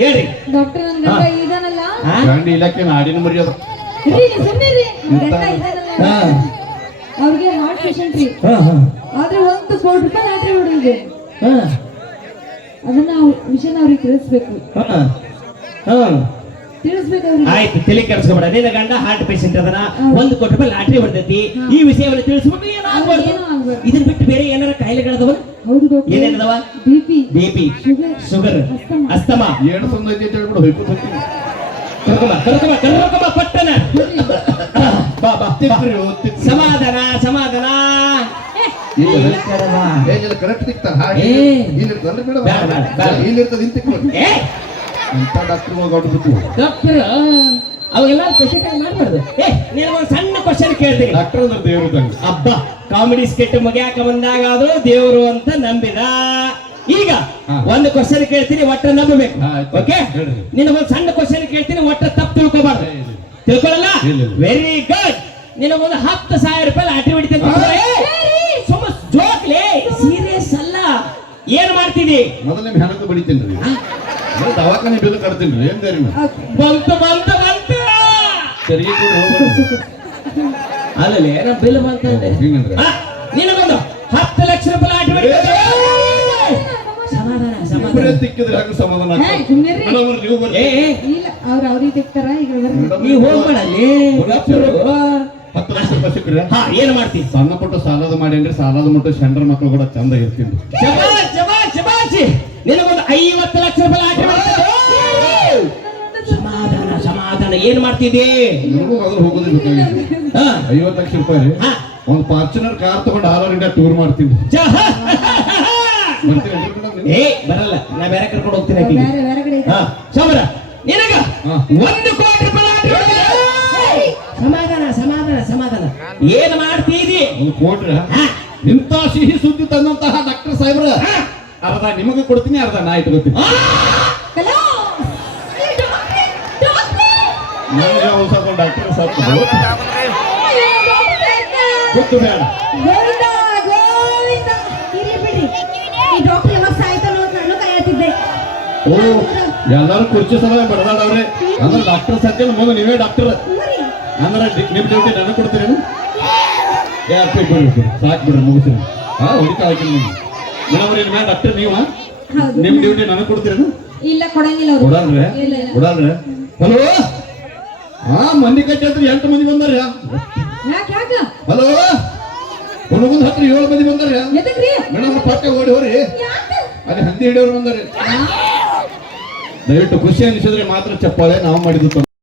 ಹೇಳ್ರಿ ಡಾಕ್ಟರ್ ನನ್ನ ಗಂಡ ಇದಾನಲ್ಲ ಗಂಡಿ ಇಲಾಖೆ ನಾಡಿನ ಮರ್ಯಾದ ಸುಮ್ಮನೆ ಅವ್ರಿಗೆ ಹಾರ್ಟ್ ಪೇಷಂಟ್ ರೀ ಆದ್ರೆ 1 ಕೋಟಿ ರೂಪಾಯಿ ಲಾಟ್ರಿ ಹೊಡೆದಿದೆ ಅದನ್ನ ವಿಷಯನ ಅವ್ರಿಗೆ ತಿಳಿಸ್ಬೇಕು ಆಯ್ತು ತಲೆ ಕೆಡಿಸ್ಕೊಬೇಡ ನಿನ್ನ ಗಂಡ ಹಾರ್ಟ್ ಪೇಷಂಟ್ ಅದನ್ನ 1 ಕೋಟಿ ರೂಪಾಯಿ ಲಾಟ್ರಿ ಹೊಡೆದೈತಿ ಈ ವಿಷಯವನ್ನು ತಿಳಿಸ್ಬಿಟ್ಟು ಏನಾಗ್ಬಾರ್ದು ಇದನ್ನ ಬಿಟ್ಟು ಬೇರೆ ಏನಾರ ಕಾಯಿಲೆಗಳದವ ಹೌದು ಏನೇನದವ ಬಿಪಿ ಶುಗರ್ ಅಸ್ತಮಾ ಏನು ಸಂದೈತಿ ಅಂತ ಹೇಳ್ಬಿಡು ಹೊಯ್ಕೊ ಹೋಗ್ತೀನಿ ಕರ್ಕಮ ಪಟ್ಟಣ ಬಾ ಬಾ ಸಮಾಧಾನ ಸಮಾಧಾನ ಕರೆಕ್ಟ್ ಸಿಗ್ತಾರ ಇಲ್ಲಿರ್ತದ ಇಂತ ಡಾಕ್ಟರ್ ಅವಾಗೆಲ್ಲ ಪೇಷಂಟ್ ಮಾಡ್ಬಾರ್ದು ನೀನು ಒಂದು ಸಣ್ಣ ಕ್ವಶನ್ ಕೇಳ್ತೀನಿ ಡಾಕ್ಟರ್ ಅಂದ್ರೆ ದೇವ್ರ ಹಬ್ಬ ಕಾಮಿಡಿ ಸ್ಕೆಟ್ ಮುಗಿಯಾಕ ಬಂದಾಗ ಆದ್ರೂ ದೇವ್ರು ಅಂತ ನಂಬಿದ ಈಗ ಒಂದು ಕ್ವಶನ್ ಕೇಳ್ತೀನಿ ಒಟ್ಟ ನಂಬಬೇಕು ಓಕೆ ನಿನ್ನ ಒಂದು ಸಣ್ಣ ಕ್ವಶನ್ ಕೇಳ್ತೀನಿ ಒಟ್ಟ ತಪ್ಪು ತಿಳ್ಕೊಬಾರ್ದು ತಿಳ್ಕೊಳ್ಳಲ್ಲ ವೆರಿ ಗುಡ್ ನಿನಗೊಂದು 10,000 ರೂಪಾಯಿ ಲಾಟ್ರಿ ಹೊಡಿತೀನಿ ಸುಮ್ಮ ಜೋಕ್ಲೆ ಸೀರಿಯಸ್ ಅಲ್ಲ ಏನ್ ಮಾಡ್ತಿದಿ ಮೊದಲ ನಿಮ್ ಹೆಣಕ್ಕೆ ಬಡಿತೀನಿ ದವಾಖಾನೆ ಬಿಲ್ ಕಟ್ತೀನಿ ಏನ್ ಬೇರೆ ಬಂತು ಬಂತು ಬಂತು ಸರಿಗೆ ಅಲ್ಲೇ ನಾ ಬಿಲ್ ಬಂತ ನಿನಗೊಂದು 10 ಲಕ್ಷ ರೂಪಾಯಿ ಲಾಟ್ರಿ ಹೊಡಿತೀನಿ ಸಮಾಧಾನ ಸಮಾಧಾನ ತಿಕ್ಕಿದ್ರೆ ಹಾಗೆ ಸಮಾಧಾನ ಅವ್ರಿಗೆ ತೆಗ್ತಾರ ಈಗ ನೀವು ಹೋಗ್ಬೇಡಲ್ಲಿ 10 ಲಕ್ಷ ರೂಪಾಯಿ ಸಿಕ್ಕರೆ ಏನ್ ಮಾಡ್ತೀನಿ ಸಣ್ಣ ಪುಟ್ಟ ಸಾಲದ ಮಾಡೇನ್ರಿ ಸಾಲದ ಮಟ್ಟ ಶಂಡ್ರ ಮಕ್ಕಳು ಕೂಡ ಚಂದ ಇರ್ತೀನಿ ನಿನಗೊಂದು 50 ಲಕ್ಷ ರೂಪಾಯಿ ಲಾಟ್ರಿ ಸಮಾಧಾನ ಸಮಾಧಾನ ಏನ್ ಮಾಡ್ತಿದ್ದಿ ಮೊದಲು ಹೋಗೋದಿಲ್ಲ 50 ಲಕ್ಷ ರೂಪಾಯಿ ಒಂದು ಫಾರ್ಚುನರ್ ಕಾರ್ ತಗೊಂಡು ಆಲ್ ಇಂಡಿಯಾ ಟೂರ್ ಮಾಡ್ತೀನಿ ಬರಲ್ಲ ನಾ ಬೇರೆ ಕರ್ಕೊಂಡು ಹೋಗ್ತೀನಿ ನಿನಗ 1 ಕೋಟಿ ರೂಪಾಯಿ ಸಮಾಧಾನ ಸಮಾಧಾನ ಸಮಾಧಾನ ಏನ್ ಮಾಡ್ತಿದಿ 1 ಕೋಟಿ ಇಂಥ ಸಿಹಿ ಸುದ್ದಿ ತಂದಂತಹ ಡಾಕ್ಟರ್ ಸಾಹೇಬ್ರ ಅರ್ಧ ನಿಮಗೆ ಕೊಡ್ತೀನಿ ಅರ್ಧ ನಾ ಇಟ್ಕೊತೀನಿ ನನಗೆ ಹೊಸ ಡಾಕ್ಟರ್ ಸಾಹೇಬ್ ಗೊತ್ತು ಬೇಡ ಓ ಎಲ್ಲಾರು ಕುರ್ಚಿ ಸಲ ಬಡದಾಡವ್ರೆ ಅಂದ್ರೆ ಡಾಕ್ಟರ್ ಸತ್ಯ ಮುಂದೆ ನೀವೇ ಡಾಕ್ಟರ್ ಅಂದ್ರೆ ನಿಮ್ ಡ್ಯೂಟಿ ನನಗೆ ಕೊಡ್ತೀರೇನು ಸಾಕು ಬಿಡ್ರಿ ಮುಗಿಸ್ರಿ ಹೊಡಿತಾ ಹಾಕಿಲ್ಲ ನಿಮ್ಗೆ ಮೇಡಮ್ರಿ ನಿಮ್ಮ ಡಾಕ್ಟರ್ ನೀವ ನಿಮ್ ಡ್ಯೂಟಿ ನನಗೆ ಕೊಡ್ತೀರೇನು ಇಲ್ಲ ಕೊಡಂಗಿಲ್ಲ ಕೊಡಲ್ರೆ ಕೊಡಲ್ರೆ ಹಲೋ ಮಂದಿ ಕಟ್ಟಿ ಹತ್ರ 8 ಮಂದಿ ಬಂದಾರ ಹಲೋ ಹುಡುಗನ ಹತ್ರ 7 ಮಂದಿ ಬಂದಾರ ಮೇಡಮ್ ಪಟ್ಟೆ ಓಡಿ ಹೋರಿ ಅಲ್ಲಿ ಹಂದಿ ಹಿಡಿಯೋರು ಬಂದಾರೆ ದಯವಿಟ್ಟು ಖುಷಿ ಅನಿಸಿದ್ರೆ ಮಾತ್ರ ಚಪ್ಪಾಳೆ ನಾವು ಮಾಡಿದ್ದು